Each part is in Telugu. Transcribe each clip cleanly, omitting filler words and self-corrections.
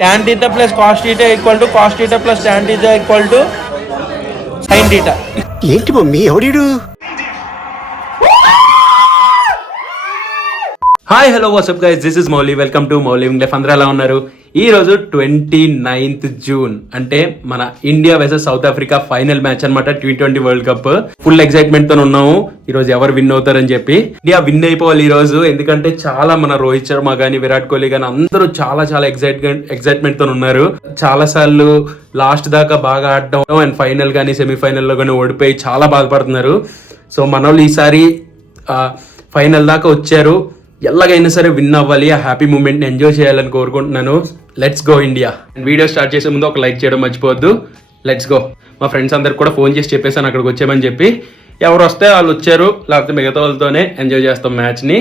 tan theta plus cos theta equal to cos theta plus tan theta equal to sin theta. ఏంటి మమ్మీ ఎవడు? Hi hello WhatsApp guys, this is Mouli. Welcome to Mouli life. అందరూ ఎలా ఉన్నారు? ఈ రోజు 29th జూన్ అంటే మన India versus south Africa final match అనమాట. T20 world cup full excitement తో ఉన్నాము. ఈ రోజు ఎవరు విన్ అవుతారని చెప్పి. ఇండియా విన్ అయిపోవాలి ఈ రోజు, ఎందుకంటే చాలా మన రోహిత్ శర్మ గానీ విరాట్ కోహ్లీ గానీ అందరూ చాలా ఎక్సైట్మెంట్ తో ఉన్నారు. చాలా సార్లు లాస్ట్ దాకా బాగా ఆడడం అండ్ ఫైనల్ గానీ సెమీఫైనల్ లో గానీ ఓడిపోయి చాలా బాధపడుతున్నారు. సో మన వాళ్ళు ఈసారి ఫైనల్ దాకా వచ్చారు. ఎలాగైనా సరే విన్ అవ్వాలి, ఆ హ్యాపీ మూమెంట్ని ఎంజాయ్ చేయాలని కోరుకుంటున్నాను. Let's go India. Video start చేసే ముందు ఒక లైక్ చేయడం మర్చిపోవద్దు. Let's go. మా ఫ్రెండ్స్ అందరికి కూడా ఫోన్ చేసి చెప్పేసాను అక్కడికి వచ్చామని చెప్పి. ఎవరు వస్తే వాళ్ళు వచ్చారు, లేకపోతే మిగతా వాళ్ళతోనే ఎంజాయ్ చేస్తాం మ్యాచ్ని.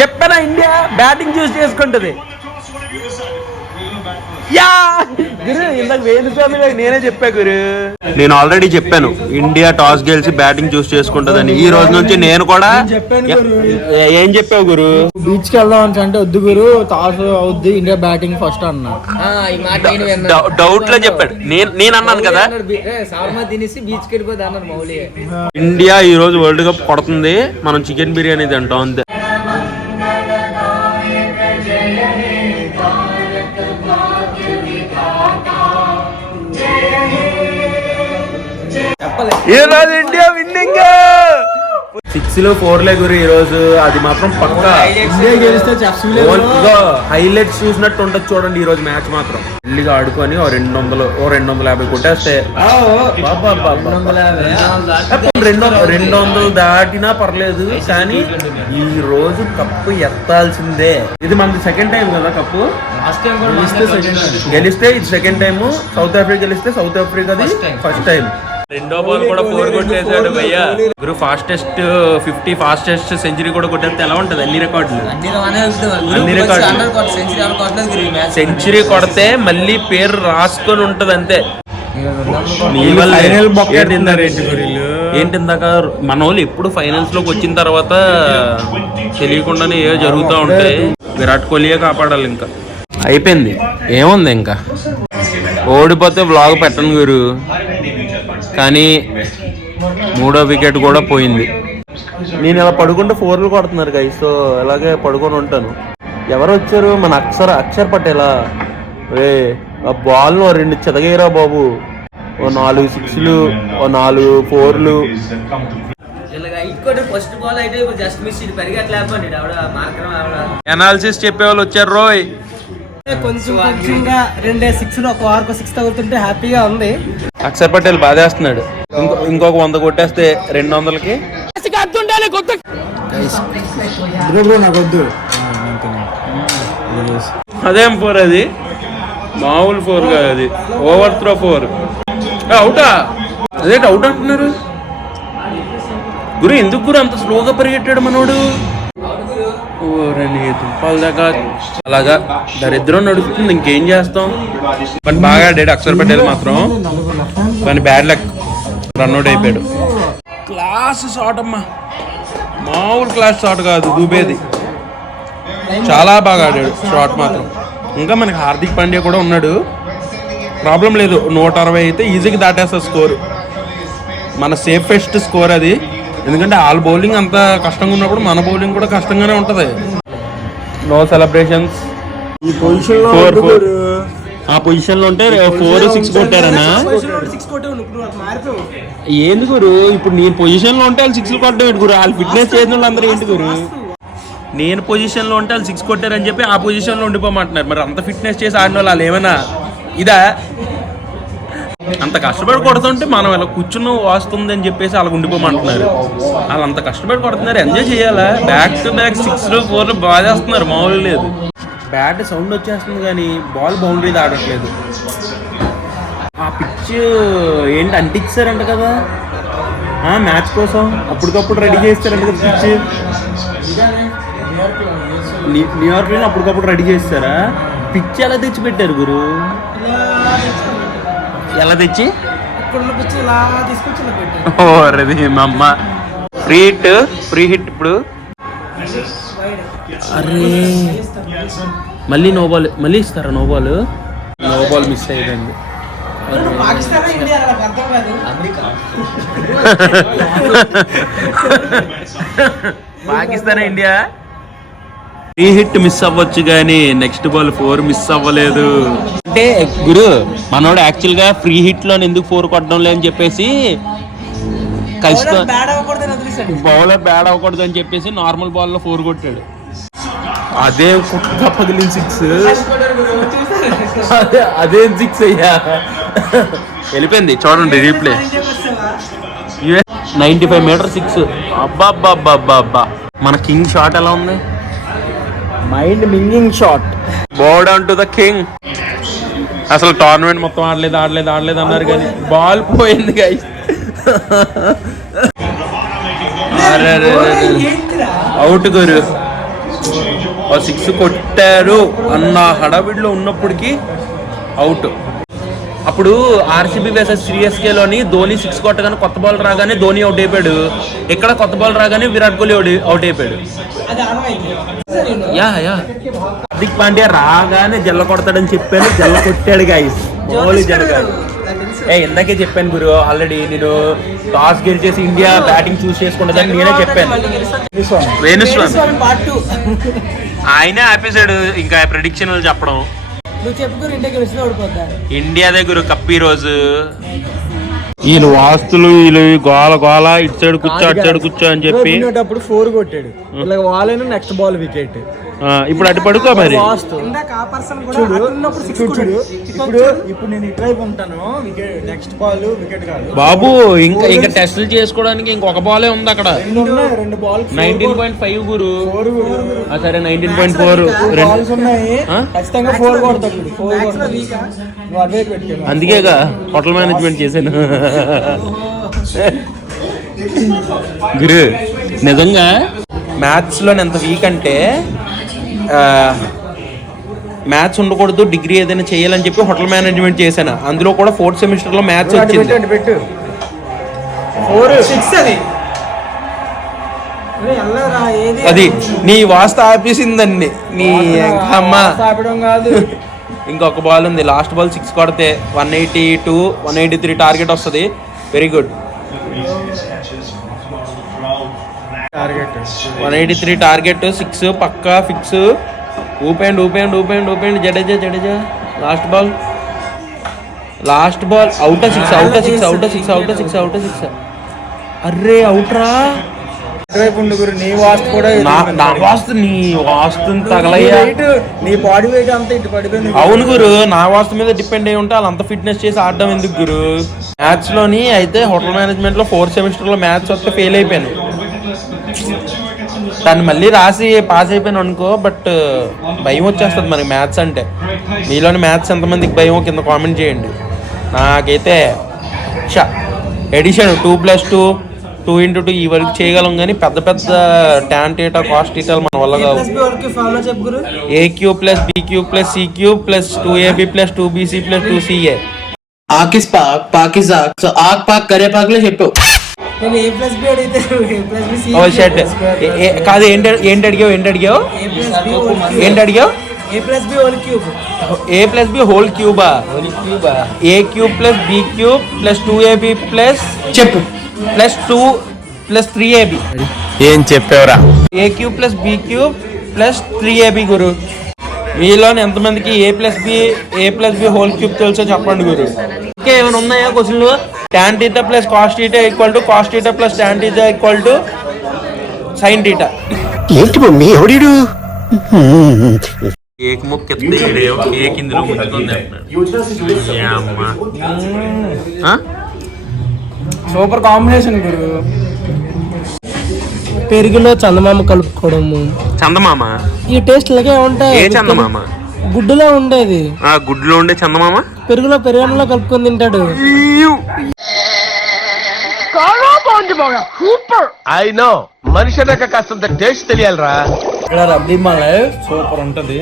చెప్పానా ఇండియా బ్యాటింగ్ చూస్ చేసుకుంటది. నేనే చెప్పా గురు, నేను ఆల్రెడీ చెప్పాను ఇండియా టాస్ గెలిచి బ్యాటింగ్ చూస్ చేసుకుంటదని. ఈ రోజు నుంచి నేను కూడా ఏం చెప్పావు గురు? బీచ్ కి వెళ్దాం అంటే వద్దు గురు, టాస్ అవుద్ది, ఇండియా బ్యాటింగ్ ఫస్ట్ అన్నా. డౌట్ లో చెప్పాడు. నేను అన్నాను కదా ఇండియా ఈ రోజు వరల్డ్ కప్ కొడుతుంది, మనం చికెన్ బిర్యానీ తింటాం అంతే. ఇండియా విన్నింగ్ 6 4 గురు ఈ రోజు. అది మాత్రం పక్కా హైలైట్స్ చూసినట్టు ఉంటుంది చూడండి. ఈ రోజు మ్యాచ్ మాత్రం ఇల్లుగా ఆడుకొని 250 కొట్టేస్తే 200 దాటినా పర్లేదు, కానీ ఈ రోజు కప్పు ఎత్తాల్సిందే. ఇది మనది సెకండ్ టైం కదా కప్పు. గెలిస్తే ఇది సెకండ్ టైం, సౌత్ ఆఫ్రికా గెలిస్తే సౌత్ ఆఫ్రికాది ఫస్ట్ టైం. రెండో బాల్ కూడా 4 కొట్టేశాడు భయ్యా. గురు ఫాస్టెస్ట్ 50 ఫాస్టెస్ట్ సెంచరీ కూడా కొట్టేస్తే ఎలా ఉంటది? అన్ని రికార్డులు సెంచరీ కొడితే మళ్ళీ పేరు రాసుకొని ఉంటది అంతే. ఏంటి ఇందాక మన వాళ్ళు ఎప్పుడు ఫైనల్స్ లోకి వచ్చిన తర్వాత తెలియకుండానే ఏ జరుగుతూ ఉంటాయి. విరాట్ కోహ్లీయే కాపాడాలి. ఇంకా అయిపోయింది, ఏముంది ఇంకా. ఓడిపోతే వ్లాగ్ పెట్టను గురు, కానీ 3వ వికెట్ కూడా పోయింది. నేను ఇలా పడుకుంటే 4లు కొడుతున్నారు గై, సో అలాగే పడుకొని ఉంటాను. ఎవరు వచ్చారు? మన అక్షర్ పటేలా. రే ఆ బాల్ను 2 చెదగేరా బాబు. 4 6లు, 4 4లు. అనాలిసిస్ చెప్పేవాళ్ళు వచ్చారు రోయ్. కొంచెంగా 2 6లు ఒక వారకు 6 తగులుతుంటే హ్యాపీగా ఉంది. అక్షర్ పటేల్ బాధేస్తున్నాడు. ఇంకొక 100 కొట్టేస్తే 200కి. అదేం 4 అది? మామూలు 4 కాదు అది, ఓవర్ త్రో 4. అవుటా? అదేంటి అవుట్ అంటున్నారు గురు? ఎందుకు గురు అంత స్లోగా పరిగెట్టాడు మనోడు? తుప్పాల దాకా అలాగా దరిద్రం నడుస్తుంది, ఇంకేం చేస్తాం. బట్ బాగా ఆడాడు అక్షర్ పటేల్ మాత్రం. కానీ బ్యాడ్ లక్, రన్అట్ అయిపోయాడు. క్లాస్ షాట్ అమ్మా, మామూలు క్లాస్ షాట్ కాదు దూబేది. చాలా బాగా ఆడాడు షాట్ మాత్రం. ఇంకా మనకి హార్దిక్ పాండ్యా కూడా ఉన్నాడు, ప్రాబ్లం లేదు. 160 అయితే ఈజీగా దాటేస్తారు స్కోర్. మన సేఫెస్ట్ స్కోర్ అది, ఎందుకంటే వాళ్ళ బౌలింగ్ అంత కష్టంగా ఉన్నప్పుడు మన బౌలింగ్ కూడా కష్టంగానే ఉంటది. No celebrations. ఆ పొజిషన్ లో ఉంటే 4 6 కొట్టారనా? ఏంది గురు ఇప్పుడు నేను పొజిషన్ లో ఉంటే వాళ్ళు 6 కొట్టడం గురు? వాళ్ళు ఫిట్నెస్ చేసిన వాళ్ళు అందరూ ఏంటి గురు? నేను పొజిషన్ లో ఉంటే వాళ్ళు 6 కొట్టారని చెప్పి ఆ పొజిషన్ లో ఉండిపోమంటున్నారు. మరి అంత ఫిట్నెస్ చేసి ఆడిన వాళ్ళు ఏమైనా ఇదా? అంత కష్టపడి కొడుతుంటే మనం ఇలా కూర్చున్న వస్తుంది అని చెప్పేసి అలా ఉండిపోమంటున్నారు. వాళ్ళు అంత కష్టపడి కొడుతున్నారు, ఎంజాయ్ చేయాలా? బ్యాక్ టు బ్యాక్ 6లు 4లు బాగా చేస్తున్నారు, మామూలు లేదు. బ్యాట్ సౌండ్ వచ్చేస్తుంది కానీ బాల్ బౌండరీ దాడట్లేదు. ఆ పిచ్ ఏంటి అంటించారంట కదా మ్యాచ్ కోసం, అప్పటికప్పుడు రెడీ చేస్తారంట కదా పిచ్. న్యూయార్క్లో అప్పటికప్పుడు రెడీ చేస్తారా? పిచ్ ఎలా తెచ్చి పెట్టారు గురు? ఎలా తెచ్చి ఇక్కడ ఉన్న పిచ్చి ఇలా తీసుకొచ్చి ఇలా పెట్టారు. ఓరది మా అమ్మ. ఫ్రీ హిట్ ఇప్పుడు. అరే మళ్ళీ నో బాల్, మళ్ళీ ఇస్తారా no ball? No ball miss అయిపోయింది. పాకిస్తాన్ ఇండియా నాకు అర్థం కాదు. Pakistan India free hit miss అవ్వచ్చు కానీ నెక్స్ట్ బాల్ 4 మిస్ అవ్వలేదు. అంటే గురు మనోడు యాక్చువల్ గా ఫ్రీ హిట్ లో ఎందుకు 4 కొట్టడం లేదని చెప్పేసి బౌలర్ బ్యాడ్ అవ్వకూడదు అని చెప్పేసి నార్మల్ బాల్ లో 4 కొట్టాడు. అదే కుక్క పగిలిన 6. అదే 6 అయ్యా వెళ్ళిపోయింది. చూడండి రీప్లే. 95 మీటర్ 6. అబ్బా మన కింగ్ షాట్ ఎలా ఉంది? మైండ్ మింగింగ్ shot. Bow down to the king. అసలు టోర్నమెంట్ మొత్తం ఆడలేదు అన్నారు కానీ బాల్ పోయింది గైస్. అవుట్ గురు. 6 కొట్టారు అన్న హడావిడిలో ఉన్నప్పటికీ అవుట్. అప్పుడు ఆర్సీబీ వర్సెస్ సిఎస్కేలోని ధోని 6 కొట్టగానే కొత్త బాల్ రాగానే ధోని అవుట్ అయిపోయాడు. ఇక్కడ కొత్త బాల్ రాగానే విరాట్ కోహ్లీ అవుట్ అయిపోయాడు. యా హార్దిక్ పాండ్యా రాగానే జల్ల కొడతాడని చెప్పాను, జల్ల కొట్టాడు గైస్. ఇందాకే చెప్పాను గురు ఆల్రెడీ. నేను టాస్ గెలిచేసి ఇండియా బ్యాటింగ్ చూస్ చేసుకుంటుందని నేనే చెప్పాను. వేణుస్వామి ఆయనే ఆపేశాడు ఇంకా ప్రెడిక్షన్ చెప్పడం. ఇండియా దగ్గర కప్పి రోజు వీళ్ళు వాస్తులు వీళ్ళు గోల ఇటు సైడ్ కూర్చో అటు సైడ్ కూర్చో అని చెప్పి 4 కొట్టాడు. ఇలా వాలేను నెక్స్ట్ బాల్ వికెట్. ఇప్పుడు అటు పడుకో మరి. ఇప్పుడు నేను ఇటువైపు ఉంటాను, నెక్స్ట్ బాల్ వికెట్ కాదు బాబు. ఇంకా టెస్టులు చేసుకోవడానికి ఇంకొక బాలే ఉంది అక్కడ. 19.5 గురు. సరే 19.4 ఖచ్చితంగా 4 కొడతాడు. అందుకేగా హోటల్ మేనేజ్మెంట్ చేశాను గురు. నిజంగా మ్యాథ్స్ లో ఎంత వీక్ అంటే మ్యాథ్స్ ఉండకూడదు, డిగ్రీ ఏదైనా చేయాలని చెప్పి హోటల్ మేనేజ్మెంట్ చేశాను. అందులో కూడా 4th సెమిస్టర్ లో మ్యాథ్స్ వచ్చింది. అది నీ వాస్త ఆపేసిందండి నీ అమ్మ. ఇంకొక బాల్ ఉంది, లాస్ట్ బాల్ 6 కొడితే 182 183 టార్గెట్ వస్తుంది. Very good. 183 టార్గెట్ 6 పక్కా ఫిక్స్. ఊపేయండి జడేజా. Last ball out 6. అర్రే అవుట్ రా. నీ వాస్తు కూడా నా వాస్తు నీ వాస్తు తగలయ్యా. నీ బాడీ వెయిట్ అంతా ఇటు పడిపోయింది. అవును గురు, నా వాస్తు మీద డిపెండ్ అయి ఉంటే వాళ్ళంత ఫిట్నెస్ చేసి ఆడడం ఎందుకు గురు? మ్యాథ్స్ లోని అయితే హోటల్ మేనేజ్మెంట్ లో 4th సెమిస్టర్ లో మ్యాథ్స్ వస్తే ఫెయిల్ అయిపోయాను. దాన్ని మళ్ళీ రాసి పాస్ అయిపోయాను అనుకో. బట్ భయం వచ్చేస్తుంది మనకి మ్యాథ్స్ అంటే. మీలోని మ్యాథ్స్ ఎంతమందికి భయం కింద కామెంట్ చేయండి. నాకైతే ఎడిషన్ 2+2 2x2 ఈ వరకు చేయగలం కానీ పెద్ద tan θ cos θ మన వల్ల కావు. AQ + BQ + CQ + 2AB + 2BC + 2CA. ఆకిస్ Pak పాకిజాక్. So ఆక్ పాక్ కరే పాక్లే చెప్పు. నేను A+B అడిగితే A+B C. ఓ షట్. కాదు ఏంటి అడిగావు? A+B whole cube. A+B whole Cuba? AQ + BQ + 2AB + చెప్పు +2 + 3AB. ఏం చెప్పావురా? AQ + BQ + 3AB గురు. మీలోని ఎంతమందికి A+B హోల్ క్యూబ్ తెలుసో చెప్పండి గురు. ఇంకా ఏమైనా ఉన్నాయా క్వశ్చన్లు? tan θ + cos θ = cos θ + tan θ = sin θ. ఏంటి మమ్మీ ఎవడీడు? కేక్ మొక్కెత్తే కేక్ ఇందులో ముంచుతుంది. సూపర్ కాంబినేషన్ గురు. పెరుగులో చందమామ కలుపుకోవడము. చందమామ ఈ టేస్ట్ లాగే ఉంటాయి. ఏ చందమామ? గుడ్డులో ఉండేది. గుడ్డులో ఉండే చందమామ పెరుగులో పెరుగన్నంలో కలుపుకొని తింటాడు. ఐ నో మనిషి నాకు కాస్తంత టేస్ట్ తెలియాలరా. ఇక్కడ రద్దీ మలై సూపర్ ఉంటది.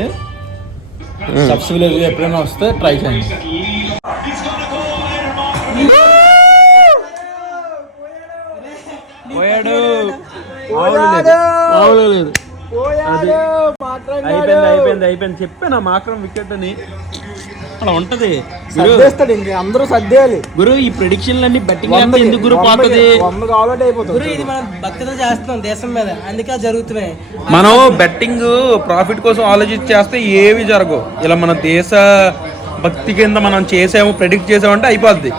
సబ్సిడీ ఎప్పుడైనా వస్తే ట్రై చేయండి. మామూలు లేదు. అయిపోయింది చెప్పాను మాత్రం వికెట్ అని అలా ఉంటది అందరూ సర్దేయాలి గురు. ఈ ప్రెడిక్షన్లు అన్ని బెట్టింగ్ ఎందుకు గురు పోతుంది? ఇది మనం భక్తితో చేస్తున్నాం దేశం మీద, అందుకే జరుగుతున్నాయి. మనం బెట్టింగ్ ప్రాఫిట్ కోసం ఆలోచించి చేస్తే ఏవి జరగవు. ఇలా మన దేశ భక్తి కింద మనం చేసాము, ప్రెడిక్ట్ చేసామంటే అయిపోద్ది.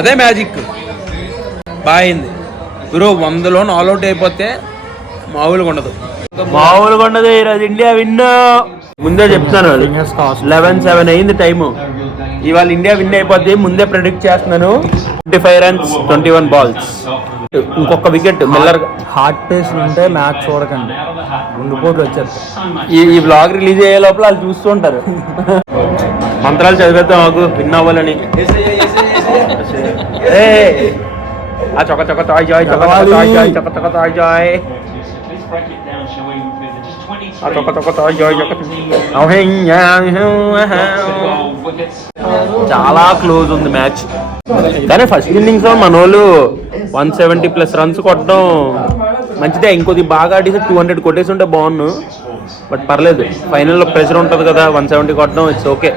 అదే మ్యాజిక్. బాగుంది గురు. 100లో ఆల్అౌట్ అయిపోతే మామూలుగా ఉండదు. ఈరోజు ఇండియా విన్. ముందే చెప్తాను 11-7 అయింది టైము. ఇవాళ ఇండియా విన్ అయిపోద్ది. ముందే ప్రెడిక్ట్ చేస్తున్నాను. 25 runs 21 balls. ఇంకొక వికెట్ మిల్లర్. హార్ట్ పేస్ ఉంటే మ్యాచ్ చూడకండి, 2 కోట్లు వచ్చేస్తాయి. ఈ బ్లాగ్ రిలీజ్ అయ్యే లోపల వాళ్ళు చూస్తూ ఉంటారు. మంత్రాలు చదివేద్దాం మాకు విన్ అవ్వాలని. ఆ చొక్క చొక్క తాయ్ జాయ్ చొక్క జాయ్ చొక్క చొక్క తాయ్ జాయ్ చాలా క్లోజ్ ఉంది మ్యాచ్. కానీ ఫస్ట్ ఇన్నింగ్స్ లో మన వాళ్ళు 170+ runs కొట్టడం మంచిదే. ఇంకొద్ది బాగా ఆడితే 200 కొట్టేసి ఉంటే బాగున్ను. బట్ పర్లేదు, ఫైనల్లో ప్రెషర్ ఉంటుంది కదా. 170 కొట్టడం ఇట్స్ ఓకే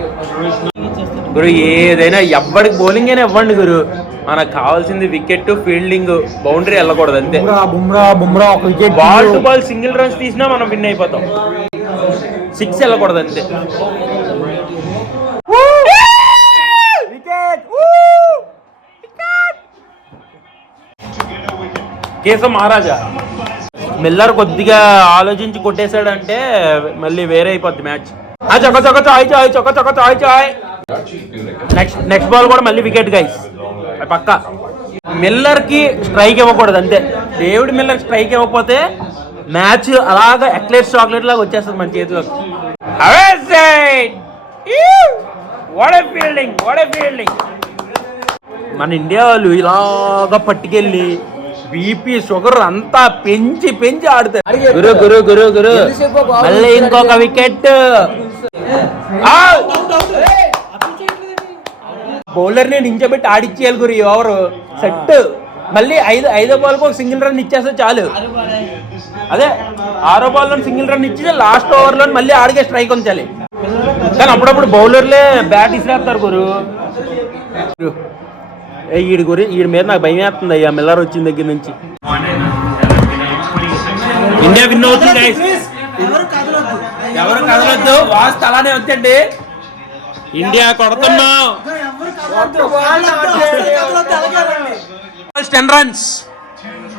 గురు. ఏదైనా ఎవ్వడికి బౌలింగ్ అయినా ఇవ్వండి గురు. మనకు కావాల్సింది వికెట్, ఫీల్డింగ్, బౌండరీ వెళ్ళకూడదు అంతే. బుమ్రా ఒక wicket, ball to ball single runs తీసినా మనం విన్ అయిపోతాం. 6 వెళ్ళకూడదు అంతే. కేశవ్ మహారాజా. మిల్లర్ కొద్దిగా ఆలోచించి కొట్టేశాడంటే మళ్ళీ వేరే అయిపోద్ది మ్యాచ్. చొక్క చొక్క చాయ్ చాయ్ చొక్క చొక్క చాయ్ చాయ్. నెక్స్ట్ బాల్ కూడా మళ్ళీ వికెట్ గైస్ పక్క. మిల్లర్ కి స్ట్రైక్ ఇవ్వకూడదు అంతే. డేవిడ్ మిల్లర్ స్ట్రైక్ ఇవ్వకపోతే మ్యాచ్ అలాగా ఎక్లెట్స్ చాక్లెట్ లాగా వచ్చేస్తుంది మన చేతిలోకి. మన ఇండియా వాళ్ళు ఇలాగా పట్టుకెళ్ళి బీపీ షుగర్ అంతా పెంచి పెంచి ఆడుతారు. గురు గురు గురు గురు మళ్ళీ ఇంకొక వికెట్. బౌలర్ ని నించబెట్టి ఆడిచ్చేయాలి గురి. Over set. మళ్ళీ ఐదో బాల్ కు ఒక సింగిల్ రన్ ఇచ్చేస్తే చాలు. అదే 6వ బాల్ లో సింగిల్ రన్ ఇచ్చి లాస్ట్ ఓవర్ లో మళ్ళీ ఆడిగే స్ట్రైక్ ఉంచాలి. కానీ అప్పుడప్పుడు బౌలర్లే బ్యాట్ ఇసిరేస్తారు గురు. ఈడి మీద నాకు భయం వేస్తుంది అయ్యా మిల్లర్ వచ్చిన దగ్గర నుంచి. ఇండియా విన్ అవుతుంది. ఎవరు కదలొద్దు, వాస్తు అలానే వచ్చండి. ఇండియా కొడుతున్నాం. 10 runs,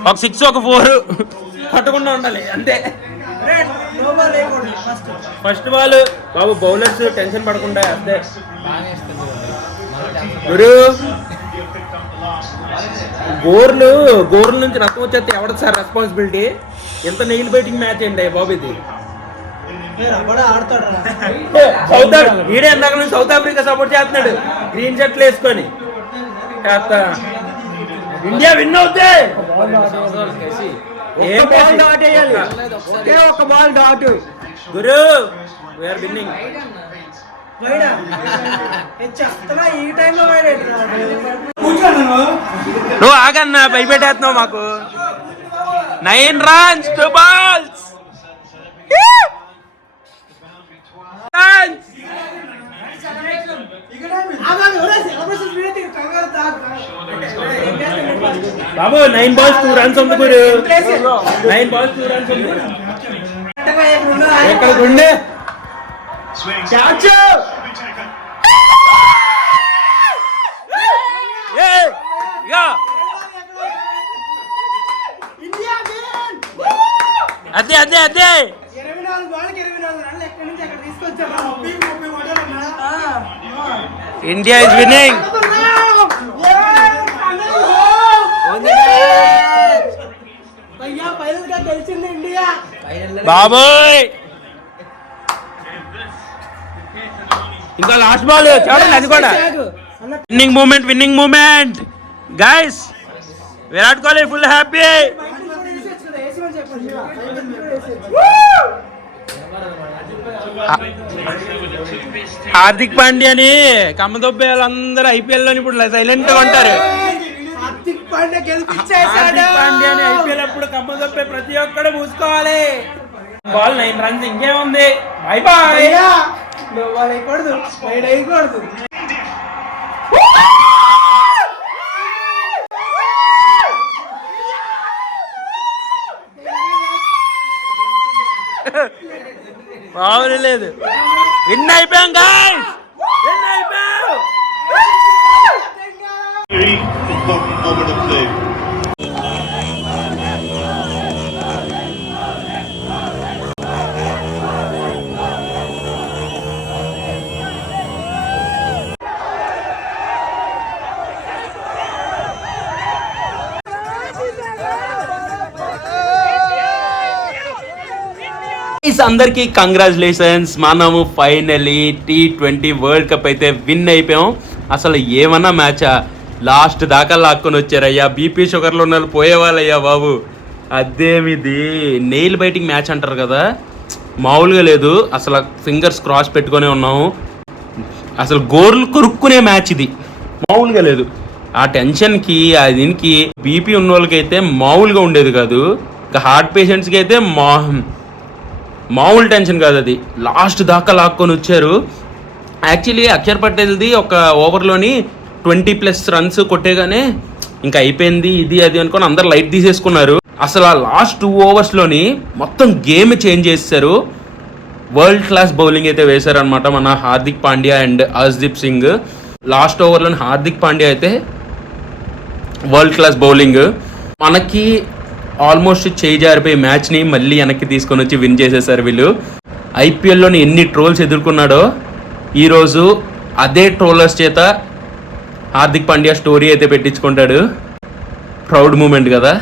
ఒక 6 ఒక 4 పట్టకుండా ఉండాలి అంతే. ఫస్ట్ బాల్ బాబు బౌలర్స్ టెన్షన్ పడకుండా అంతే. గురు గోర్ల నుంచి రక్తం వచ్చేస్తే ఎవరికి సార్ రెస్పాన్సిబిలిటీ? ఎంత నెయిల్ బైటింగ్ మ్యాచ్ అండి బాబు ఇది. ఈడే ఎందాక నుంచి సౌత్ ఆఫ్రికా సపోర్ట్ చేస్తున్నాడు గ్రీన్ షర్ట్లు వేసుకొని. ఇండియా విన్ అవుతే ఒక బాల్ డాట్ గురు. We are winning. నువ్వు ఆగన్నా భయపెట్టేస్తున్నావు మాకు. 9 runs 2 balls. బాబు 9 balls 2 runs ఉంది గురు. 9 balls 2 runs ఉంది. ఎక్కడ గుండె క్యాచ్. అదే అదే అదే ఇండియా ఇస్ విన్నింగ్. బాబోయ్ ఇంకా లాస్ట్ బాల్ చూడండి, అది కూడా winning moment guys. Virat Kohli full happy. Hardik పాండ్యాని కమ్మదొబ్బే వాళ్ళందరూ IPL లో ఇప్పుడు సైలెంట్ గా ఉంటారు. హార్దిక్ పాండ్యా గెలిపించేశాడు. పాండ్యాని ఐపీఎల్ అప్పుడు కమ్మ తప్పే ప్రతి ఒక్కడు మూసుకోవాలి. బాల్ 9 రన్స్ ఇంకేముంది. Bye bye. నువ్వు వేయకూడదు, వేయకూడదు. మామూలు లేదు. విన్ అయిపోయాం గాయ్స్, విన్ అయిపోయాం. Very important moment of play. అందరికి కంగ్రాచులేషన్స్. మనము ఫైనలీ T20 వరల్డ్ కప్ అయితే విన్ అయిపోయాం. అసలు ఏమన్నా మ్యాచా, లాస్ట్ దాకా లాక్కొని వచ్చారయ్యా. బీపీ షుగర్లో ఉన్న వాళ్ళు పోయేవాళ్ళయ్యా బాబు. అదేమిది నెయిల్ బైటింగ్ మ్యాచ్ అంటారు కదా, మామూలుగా లేదు. అసలు ఫింగర్స్ క్రాస్ పెట్టుకునే ఉన్నాము. అసలు గోర్లు కొరుక్కునే మ్యాచ్ ఇది, మామూలుగా లేదు. ఆ టెన్షన్కి ఆ దీనికి బీపీ ఉన్న వాళ్ళకైతే మామూలుగా ఉండేది కాదు. ఇంకా హార్ట్ పేషెంట్స్కి అయితే మామూలు టెన్షన్ కాదు అది. లాస్ట్ దాకా లాక్కొని వచ్చారు. యాక్చువల్లీ అక్షర్ పటేల్ది ఒక ఓవర్లోని 20+ రన్స్ కొట్టేగానే ఇంకా అయిపోయింది ఇది అది అనుకొని అందరు లైట్ తీసేసుకున్నారు. అసలు ఆ లాస్ట్ 2 ఓవర్స్లోని మొత్తం గేమ్ చేంజ్ చేశారు. వరల్డ్ క్లాస్ బౌలింగ్ అయితే వేశారనమాట మన హార్దిక్ పాండ్యా అండ్ హర్షదీప్ సింగ్. లాస్ట్ ఓవర్లోని హార్దిక్ పాండ్యా అయితే వరల్డ్ క్లాస్ బౌలింగ్. మనకి ఆల్మోస్ట్ చేయి జారిపోయే మ్యాచ్ని మళ్ళీ వెనక్కి తీసుకొని వచ్చి విన్ చేసేసారు వీళ్ళు. ఐపీఎల్లోని ఎన్ని ట్రోల్స్ ఎదుర్కొన్నాడో ఈరోజు అదే ట్రోలర్స్ చేత హార్దిక్ పాండ్యా స్టోరీ అయితే పెట్టించుకుంటాడు. ప్రౌడ్ మూమెంట్ కదా.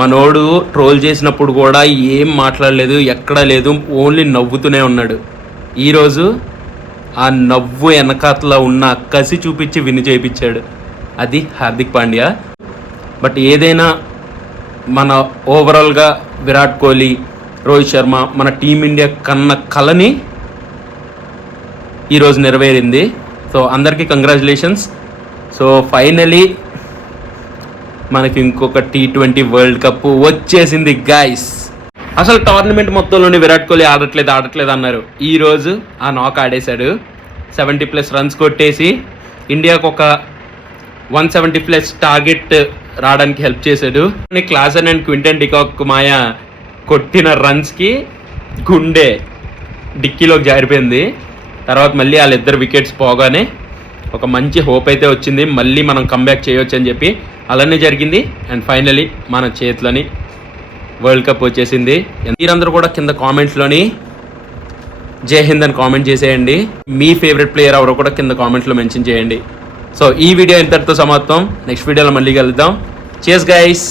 మనోడు ట్రోల్ చేసినప్పుడు కూడా ఏం మాట్లాడలేదు, ఎక్కడా లేదు, ఓన్లీ నవ్వుతూనే ఉన్నాడు. ఈరోజు ఆ నవ్వు వెనకాతలో ఉన్న కసి చూపించి విన్ చేయించాడు. అది హార్దిక్ పాండ్యా. బట్ ఏదైనా మన ఓవరాల్గా విరాట్ కోహ్లీ, రోహిత్ శర్మ, మన టీమిండియా కన్న కలని ఈరోజు నెరవేరింది. సో అందరికీ కంగ్రాచులేషన్స్. సో ఫైనలీ మనకి ఇంకొక T20 వరల్డ్ కప్ వచ్చేసింది గైస్. అసలు టోర్నమెంట్ మొత్తంలోనే విరాట్ కోహ్లీ ఆడట్లేదు అన్నారు. ఈరోజు ఆ నాక్ ఆడేశాడు. 70+ రన్స్ కొట్టేసి ఇండియాకు ఒక 170+ టార్గెట్ రావడానికి హెల్ప్ చేశాడు. క్లాసన్ అండ్ క్వింటన్ డికాక్ మాయ కొట్టిన రన్స్కి గుండె డిక్కీలోకి జారిపోయింది. తర్వాత మళ్ళీ వాళ్ళిద్దరు వికెట్స్ పోగానే ఒక మంచి హోప్ అయితే వచ్చింది, మళ్ళీ మనం కంబ్యాక్ చేయొచ్చు అని చెప్పి. అలానే జరిగింది. అండ్ ఫైనలీ మన చేతిలోని వరల్డ్ కప్ వచ్చేసింది. మీరందరూ కూడా కింద కామెంట్స్లోని జై హింద్ అని కామెంట్ చేసేయండి. మీ ఫేవరెట్ ప్లేయర్ ఎవరో కూడా కింద కామెంట్లో మెన్షన్ చేయండి. సో ఈ వీడియో ఇంతటితో సమాప్తం. నెక్స్ట్ వీడియోలో మళ్ళీ కలుద్దాం. చేస్ గైస్.